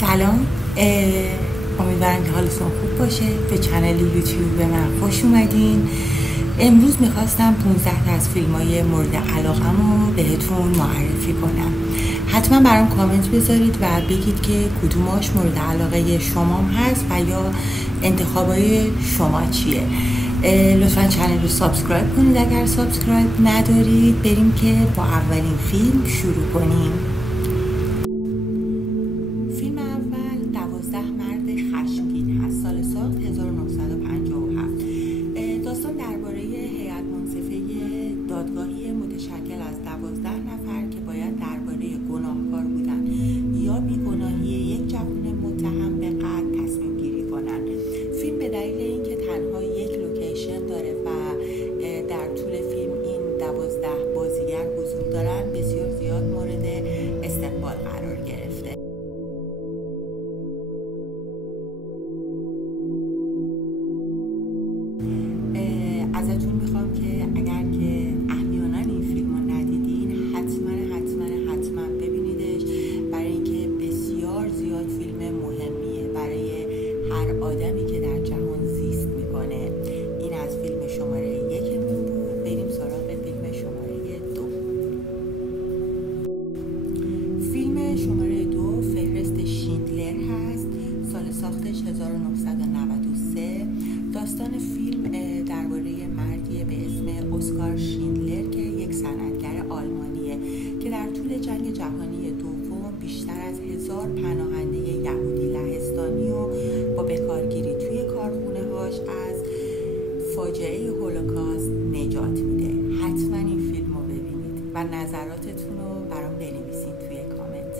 سلام، امیدوارم که حالتون خوب باشه. به کانال یوتیوب من خوش اومدین. امروز میخواستم 15 تا از فیلم‌های مورد علاقه‌مو بهتون معرفی کنم. حتما برام کامنت بذارید و بگید که کدوماش مورد علاقه شما هست و یا انتخابای شما چیه. لطفا کانال رو سابسکرایب کنید اگر سابسکرایب ندارید. بریم که با اولین فیلم شروع کنیم. فیلم اول 12 مرد خشمگین هست. سال ساخت 1957. داستان درباره هیئت منصفه دادگاهی متشکل از 12 نفر که باید درباره گناهکار بودن یا بیگناهی یک جوان متهم به قتل تصمیم گیری کنند. فیلم به دلیل اینکه تنها یک لوکیشن داره و در طول فیلم این 12 بازیگر حضور دارن، بسیار زیاد مورد استقبال قرار گرفته. ازتون میخوام که اگر که احیانا این فیلم رو ندیدین حتما ببینیدش، برای اینکه بسیار زیاد فیلم مهمیه برای هر آدمی که در جهان زیست میکنه. این از فیلم شماره 1 بود. بریم سراغ فیلم شماره 2. فیلم شماره 2 فهرست شیندلر هست. سال ساختش 1993. داستان فیلم درباره مردی به اسم اسکار شیندلر که یک صنعتگر آلمانیه که در طول جنگ جهانی دوم بیشتر از 1000 پناهنده یهودی لهستانی رو با بکارگیری توی کارخونه‌هاش از فاجعه هولوکاست نجات میده. حتما این فیلم رو ببینید و نظراتتون رو برام بنویسین توی کامنت.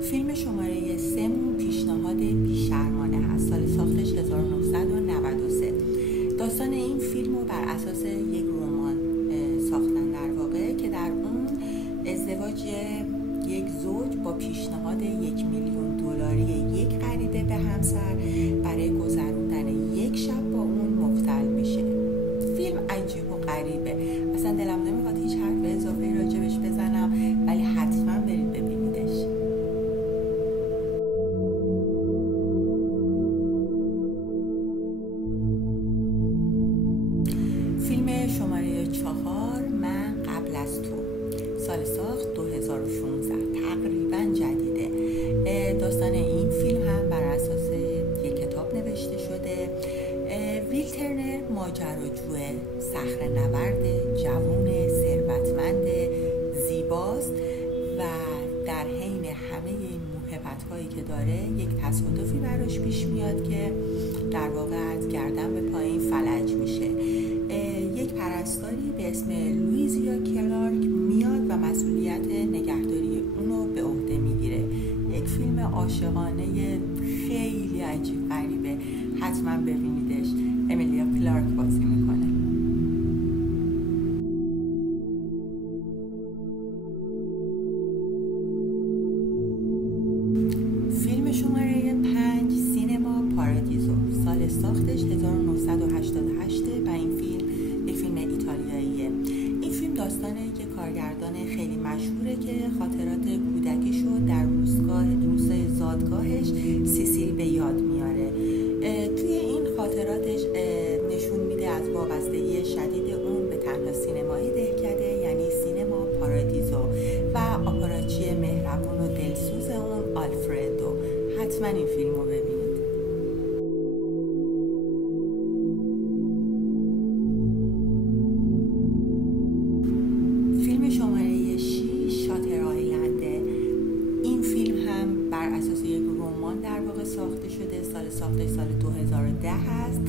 فیلم شماره 3 پیشنهاد بی‌شرمانه هست. سال ساختش 1993. داستان این فیلم رو بر اساس یک رمان ساختن در واقع که در اون ازدواج یک زوج با پیشنهاد $1,000,000 یک غریبه به همسر برای گذروندن یک شب با اون مختل میشه. فیلم عجیب و غریبه، اصلا دلم نمیخواد هیچ حرف اضافه‌ای راجبش بزنم، ولی حتما برید ببینیدش. فیلم شماره 4 من قبل از تو. سال ساخت 2016. تقریبا جدیده. داستان این فیلم هم بر اساس یک کتاب نوشته شده. ویل ترنر ماجراجو صخره‌نورد، جوان ثروتمند، زیباست و در حین همه این موهبت‌هایی که داره یک تصادفی براش پیش میاد که در واقع از گردن به پایین فلج میشه. یک پرستاری به اسم لویزیا کلارک میاد و مسئولیت نگهداری اونو به عهده میگیره. یک فیلم عاشقانه خیلی عجیب غریبه، حتما ببینیدش. امیلیا کلارک بازی میکنه. فیلم شماره 5 سینما پارادیزو. سال ساختش 1988 و این فیلم یک فیلم ایتالیاییه. این فیلم داستانه که کارگردان خیلی مشهوره که خاطرات کودکیشو در روستای زادگاهش سیسیل به یاد میاره. توی این خاطراتش نشون میده از وابستگی شدید اون به تنها سینمای دهکده، یعنی سینما پارادیزو، و آپاراچی مهربون و دلسوز اون آلفردو. حتما این فیلم رو ببینید. فیلم شماره 6 شاتر آیلنده. این فیلم هم بر اساس یک رمان در واقع ساخته شده. سال ساخته سال 2010 هست.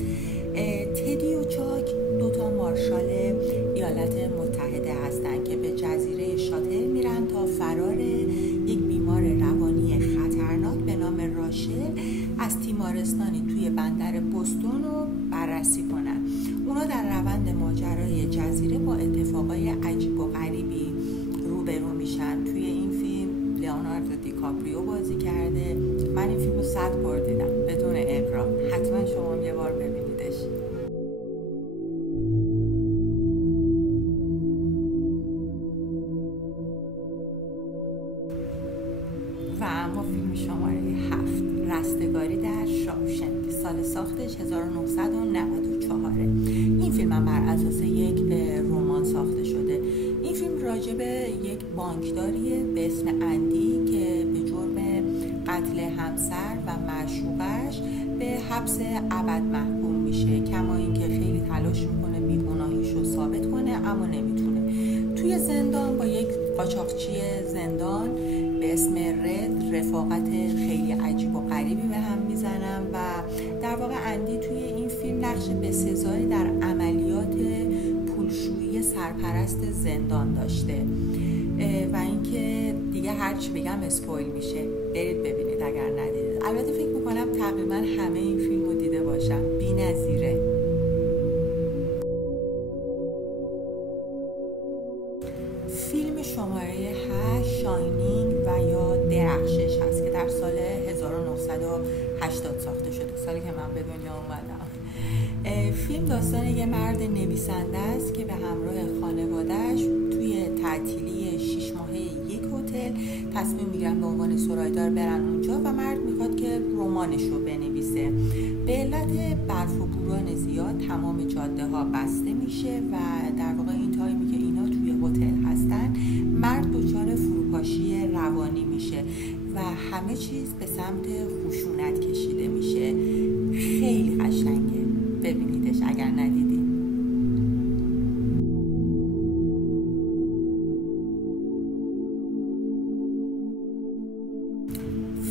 تدی و چاک دوتا مارشال ایالات متحده هستن که به جزیره شاتر میرن تا فرار یک بیمار روانی خطرناک به نام راشل از تیمارستانی توی بندر بوستون رو بررسی کنن. اونا در روند ماجرای جزیره با اتفاقای عجیب و غریبی روبرو میشن. توی این فیلم لئوناردو دیکاپریو بازی کرده. من این فیلم رو 100 بار دیدم بدون اغراق. حتما شما یه بار ببینیدش. شماره 7 رستگاری در شاوشنک. سال ساختش 1994. این فیلم هم بر اساس یک رمان ساخته شده. این فیلم راجع به یک بانکداریه به اسم اندی که به جرم قتل همسر و معشوقش به حبس ابد محکوم میشه، کما اینکه خیلی تلاش میکنه بیگناهیش رو ثابت کنه اما نمیتونه. توی زندان با یک قاچاقچی زندان به اسم رد رفاقت خیلی عجیب و غریبی به هم میزنن و در واقع اندی توی این فیلم نقش بسزایی در عملیات پولشویی سرپرست زندان داشته و اینکه دیگه هرچی بگم اسپویل میشه، برید ببینید اگر ندیدید. البته فکر میکنم تقریبا همه این فیلم رو دیده باشم، بی‌نظیره. فیلم شماره 8 شاینینگ و یا درخشش هست که در سال 1980 ساخته شده، سالی که من به دنیا اومدم. فیلم داستان یه مرد نویسنده است که به همراه خانواده‌اش توی تعطیلی 6 ماهه یک هتل تصمیم میگیرن به عنوان سرایدار برن اونجا و مرد میخواد که رمانش رو بنویسه. به علت برف و بوران زیاد تمام جاده ها بسته میشه و در واقع این تایمی که اینا توی هتل هستن مرد دچار فروپاشی روانی میشه و همه چیز به سمت خشونت کشیده میشه. خیلی قشنگه، ببینیدش اگر ندیدید.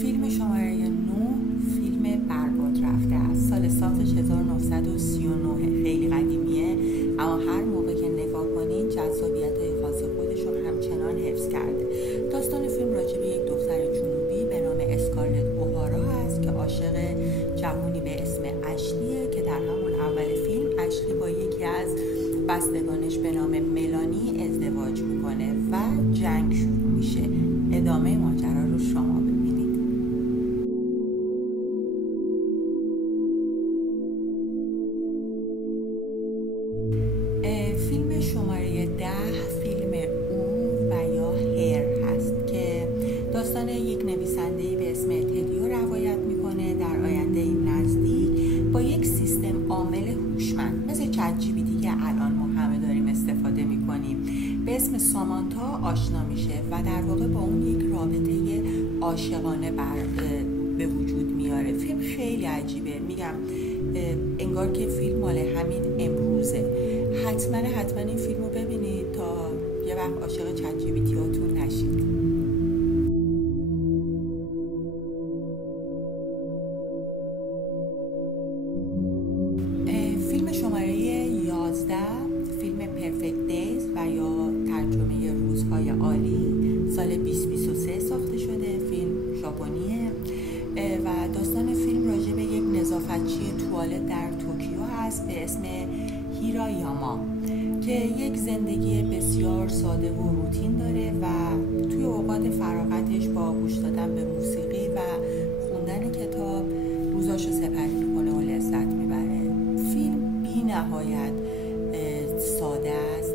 فیلم شماره 9 فیلم برباد رفته است. سال ساختش 1939، خیلی قدیمیه اما هر موقع که نگاه کنین جذابیت‌های خاص خودش رو همچنان حفظ کرده. داستان فیلم راجع به یک دختر جنوبی به نام اسکارلت اوهارا هست که عاشق جوانی به اسم اشلیه که در همون اول فیلم اشلی با یکی از بستگانش به نام ملانی ازدواج میکنه و جنگ شروع میشه. ادامه ماجرا رو شما ببینید. فیلم شماره 10 فیلم او و یا هیر هست که داستان یک نویسنده‌ای به اسم تدیو روایت میکنه در آینده نزدیک با یک سیستم عامل هوشمند مثل چت جی پی تی که الان ما همه داریم استفاده میکنیم به اسم سامانتا آشنا میشه و در واقع با اون یک رابطه عاشقانه به وجود میاره. فیلم خیلی عجیبه، میگم انگار که فیلم مال همین امروزه. حتما این فیلم رو ببینید تا یه وقت عاشق چت جی پی تی هاتون نشید. فیلم شماره 11 فیلم پرفکت دیز و یا ترجمه روزهای عالی سال 2023 ساخته شده. فیلم ژاپنیه و داستان فیلم راجع به یک نظافتچی توالت در توکیو هست به اسم هیرایاما که یک زندگی بسیار ساده و روتین داره و توی اوقات فراغتش با گوش دادن به موسیقی و خوندن کتاب روزاشو سپری میکنه و لذت میبره. فیلم بی نهایت ساده است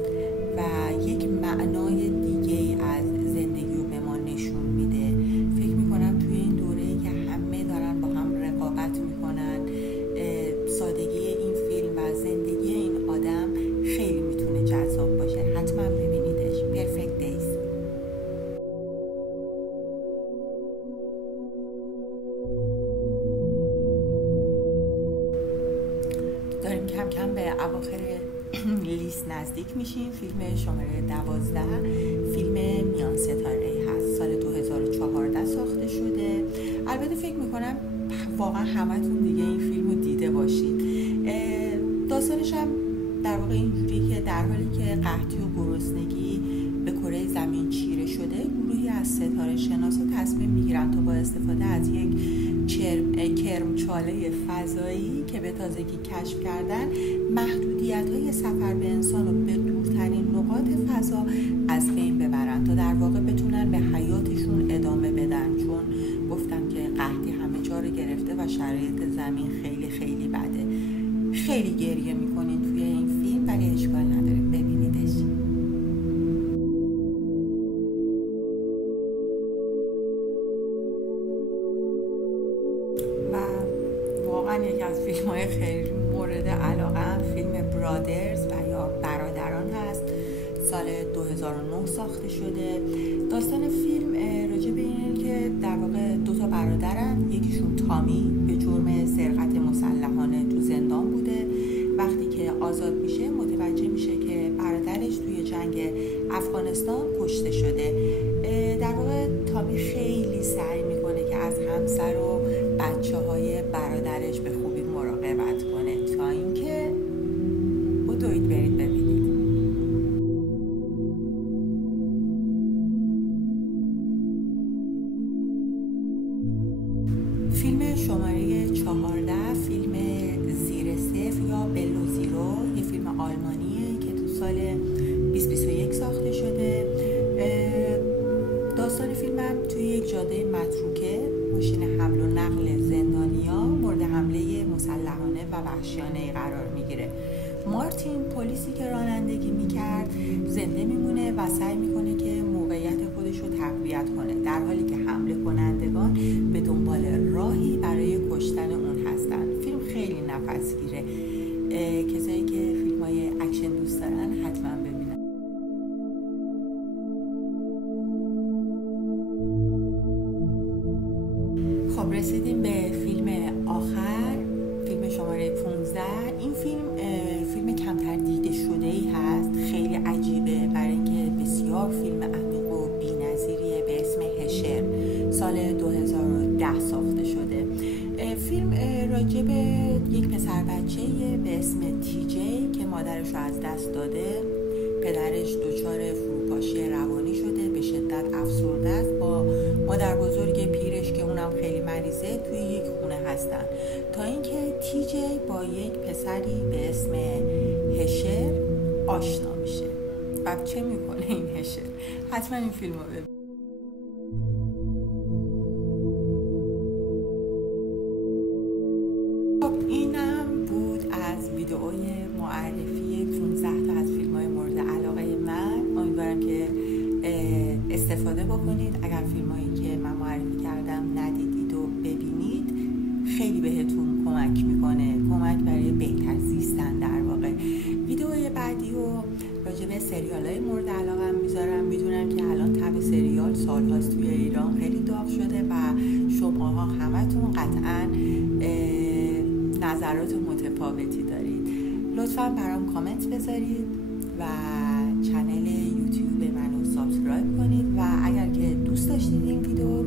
و یک معنای دیگه از زندگی رو به ما نشون میده. فکر میکنم توی این دوره‌ای که همه دارن با هم رقابت میکنن سادگی این فیلم و زندگی این آدم خیلی میتونه جذاب باشه. حتما ببینیدش. پرفکت دیز. داریم کم کم به اواخر لیست نزدیک میشیم. فیلم شماره 12 فیلم میان ستاره هست. سال 2014 ساخته شده. البته فکر میکنم واقعا همتون دیگه این فیلم رو دیده باشید. داستانش هم در واقع اینجوری که در حالی که قحطی و گرسنگی به کره زمین چیره شده، گروهی از ستاره شناسا تصمیم میگیرن تا با استفاده از یک کرمچاله فضایی که به تازگی کشف کردن محدودیت‌های سفر به انسان رو به دورترین نقاط فضا از بین ببرن تا در واقع بتونن به حیاتشون ادامه بدن، چون گفتم که قحطی همه جا رو گرفته و شرایط زمین خیلی خیلی بده. خیلی گریه میکنین توی این فیلم ولی اشکال نداره، ببینیدش. های خیلی مورد علاقه فیلم برادرز و یا برادران هست. سال 2009 ساخته شده. داستان فیلم راجع به اینه که در واقع 2 برادرن، یکیشون تامی به جرم سرقت مسلحانه تو زندان بوده. وقتی که آزاد میشه متوجه میشه که برادرش توی جنگ افغانستان کشته شده. در واقع تامی خیلی سعی میکنه که از همسر و بچه‌های برادرش به خوبی مراقبت کنه تا اینکه بدوید برید ببینید. فیلم شماره 14 فیلم زیر صفر یا بلو زیرو، یه فیلم آلمانیه که تو سال 2021 ساخته شده. داستان فیلمم توی یک جاده متروکه ماشین حمل و نقل زندانیا مورد حمله مسلحانه و وحشیانه قرار میگیره. مارتین پلیسی که رانندگی میکرد زنده میمونه و سعی میکنه که موقعیت خودش رو تقویت کنه، در حالی که حمله کنندگان به دنبال راهی برای کشتن اون هستن. فیلم خیلی نفسگیره. کسایی که فیلم‌های اکشن دوست دارن حتما ببینن. خب رسیدیم به فیلم آخر، فیلم شماره 15. این فیلم کمتر دیده شده‌ای هست، خیلی عجیبه برای اینکه بسیار فیلم عمیق و بی‌نظیریه، به اسم هشر. سال 2010 ساخته شده. فیلم راجع به یک پسر بچه‌ایه به اسم تی جی که مادرش رو از دست داده. پدرش دچار فروپاشی روانی شده، به شدت افسرده است. با مادر بزرگ پیرش که اونم خیلی مریضه توی یک خونه هستن، تا اینکه تی جی با یک پسری به اسم هشر آشنا میشه. و چه میکنه این هشر؟ حتما این فیلم رو ببینید. اینم بود از ویدئوی معرفی 15 تا از فیلم‌های مورد علاقه من. امیدوارم که استفاده بکنید. اگر فیلم‌هایی که من معرفی کردم ندیدید و ببینید، خیلی بهتون کمک میکنه، کمک برای بهتر زیستن در واقع. ویدئوی بعدی و راجع به سریال‌های مورد علاقه میذارم. میدونم که الان تب سریال سال‌هاست توی ایران خیلی داغ شده و شماها همتون قطعاً نظرات متفاوتی دارید. لطفاً برام کامنت بذارید و چنل یوتیوب منو سابسکرایب کنید و اگر که دوست داشتید این ویدیو